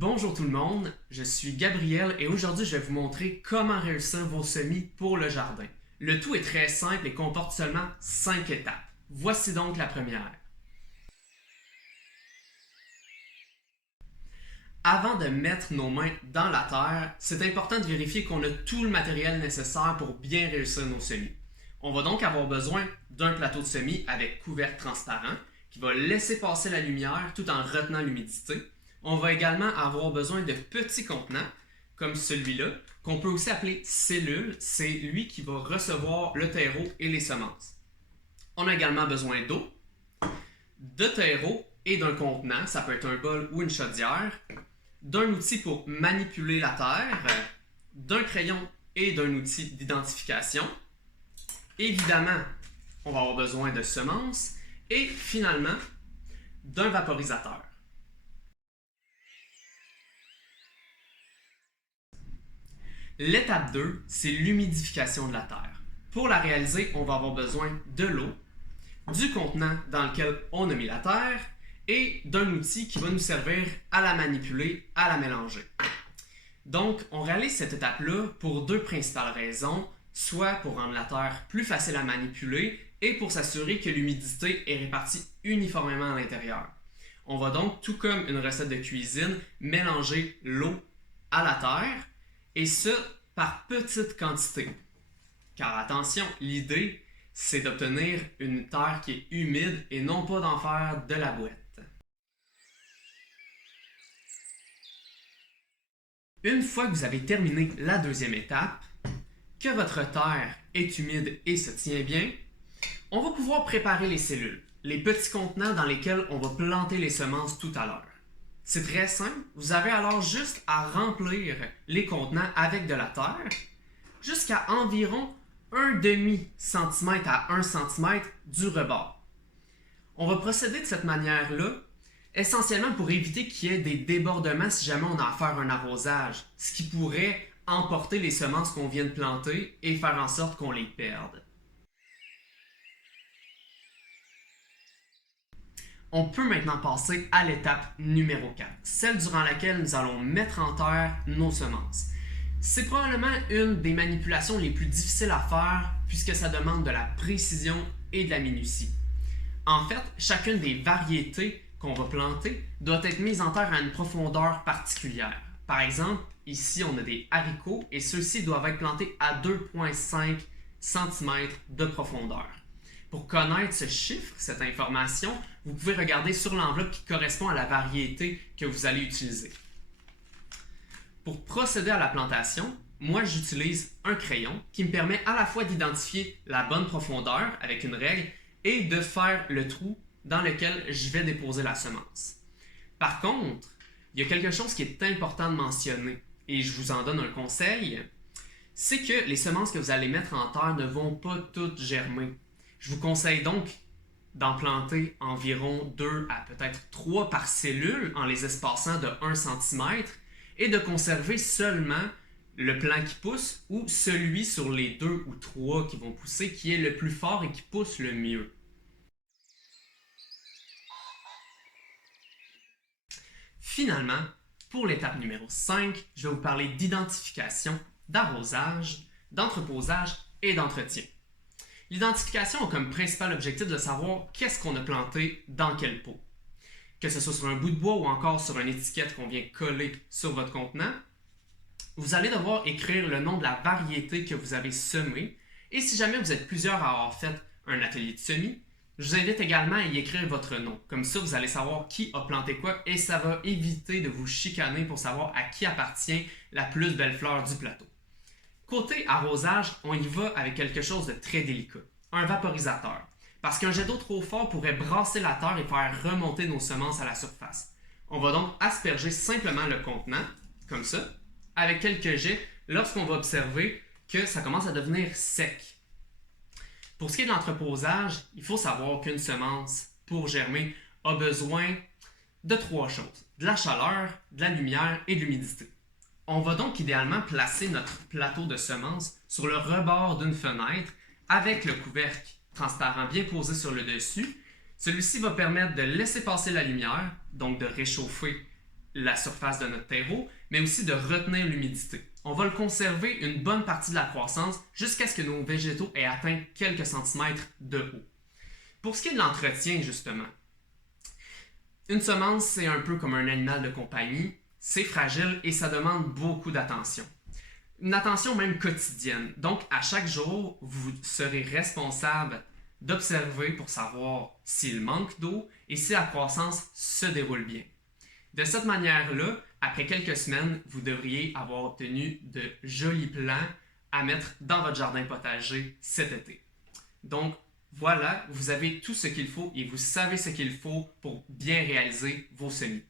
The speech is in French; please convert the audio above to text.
Bonjour tout le monde, je suis Gabriel et aujourd'hui je vais vous montrer comment réussir vos semis pour le jardin. Le tout est très simple et comporte seulement 5 étapes. Voici donc la première. Avant de mettre nos mains dans la terre, c'est important de vérifier qu'on a tout le matériel nécessaire pour bien réussir nos semis. On va donc avoir besoin d'un plateau de semis avec couvercle transparent qui va laisser passer la lumière tout en retenant l'humidité. On va également avoir besoin de petits contenants, comme celui-là, qu'on peut aussi appeler cellule. C'est lui qui va recevoir le terreau et les semences. On a également besoin d'eau, de terreau et d'un contenant, ça peut être un bol ou une chaudière, d'un outil pour manipuler la terre, d'un crayon et d'un outil d'identification. Évidemment, on va avoir besoin de semences et finalement, d'un vaporisateur. L'étape 2, c'est l'humidification de la terre. Pour la réaliser, on va avoir besoin de l'eau, du contenant dans lequel on a mis la terre et d'un outil qui va nous servir à la manipuler, à la mélanger. Donc, on réalise cette étape-là pour deux principales raisons, soit pour rendre la terre plus facile à manipuler et pour s'assurer que l'humidité est répartie uniformément à l'intérieur. On va donc, tout comme une recette de cuisine, mélanger l'eau à la terre et ça par petite quantité. Car attention, l'idée, c'est d'obtenir une terre qui est humide et non pas d'en faire de la boîte. Une fois que vous avez terminé la deuxième étape, que votre terre est humide et se tient bien, on va pouvoir préparer les cellules, les petits contenants dans lesquels on va planter les semences tout à l'heure. C'est très simple, vous avez alors juste à remplir les contenants avec de la terre jusqu'à environ 1/2 cm à 1 cm du rebord. On va procéder de cette manière-là, essentiellement pour éviter qu'il y ait des débordements si jamais on a à faire un arrosage, ce qui pourrait emporter les semences qu'on vient de planter et faire en sorte qu'on les perde. On peut maintenant passer à l'étape numéro 4, celle durant laquelle nous allons mettre en terre nos semences. C'est probablement une des manipulations les plus difficiles à faire puisque ça demande de la précision et de la minutie. En fait, chacune des variétés qu'on va planter doit être mise en terre à une profondeur particulière. Par exemple, ici on a des haricots et ceux-ci doivent être plantés à 2,5 cm de profondeur. Pour connaître ce chiffre, cette information, vous pouvez regarder sur l'enveloppe qui correspond à la variété que vous allez utiliser. Pour procéder à la plantation, moi j'utilise un crayon qui me permet à la fois d'identifier la bonne profondeur avec une règle et de faire le trou dans lequel je vais déposer la semence. Par contre, il y a quelque chose qui est important de mentionner et je vous en donne un conseil, c'est que les semences que vous allez mettre en terre ne vont pas toutes germer. Je vous conseille donc d'en planter environ 2 à peut-être 3 par cellule en les espaçant de 1 cm et de conserver seulement le plant qui pousse ou celui sur les 2 ou 3 qui vont pousser qui est le plus fort et qui pousse le mieux. Finalement, pour l'étape numéro 5, je vais vous parler d'identification, d'arrosage, d'entreposage et d'entretien. L'identification a comme principal objectif de savoir qu'est-ce qu'on a planté dans quel pot. Que ce soit sur un bout de bois ou encore sur une étiquette qu'on vient coller sur votre contenant, vous allez devoir écrire le nom de la variété que vous avez semée et si jamais vous êtes plusieurs à avoir fait un atelier de semis, je vous invite également à y écrire votre nom. Comme ça, vous allez savoir qui a planté quoi et ça va éviter de vous chicaner pour savoir à qui appartient la plus belle fleur du plateau. Côté arrosage, on y va avec quelque chose de très délicat, un vaporisateur. Parce qu'un jet d'eau trop fort pourrait brasser la terre et faire remonter nos semences à la surface. On va donc asperger simplement le contenant, comme ça, avec quelques jets lorsqu'on va observer que ça commence à devenir sec. Pour ce qui est de l'entreposage, il faut savoir qu'une semence, pour germer, a besoin de 3 choses. De la chaleur, de la lumière et de l'humidité. On va donc idéalement placer notre plateau de semences sur le rebord d'une fenêtre avec le couvercle transparent bien posé sur le dessus. Celui-ci va permettre de laisser passer la lumière, donc de réchauffer la surface de notre terreau, mais aussi de retenir l'humidité. On va le conserver une bonne partie de la croissance jusqu'à ce que nos végétaux aient atteint quelques centimètres de haut. Pour ce qui est de l'entretien, justement, une semence, c'est un peu comme un animal de compagnie, c'est fragile et ça demande beaucoup d'attention. Une attention même quotidienne. Donc, à chaque jour, vous serez responsable d'observer pour savoir s'il manque d'eau et si la croissance se déroule bien. De cette manière-là, après quelques semaines, vous devriez avoir obtenu de jolis plants à mettre dans votre jardin potager cet été. Donc, voilà, vous avez tout ce qu'il faut et vous savez ce qu'il faut pour bien réaliser vos semis.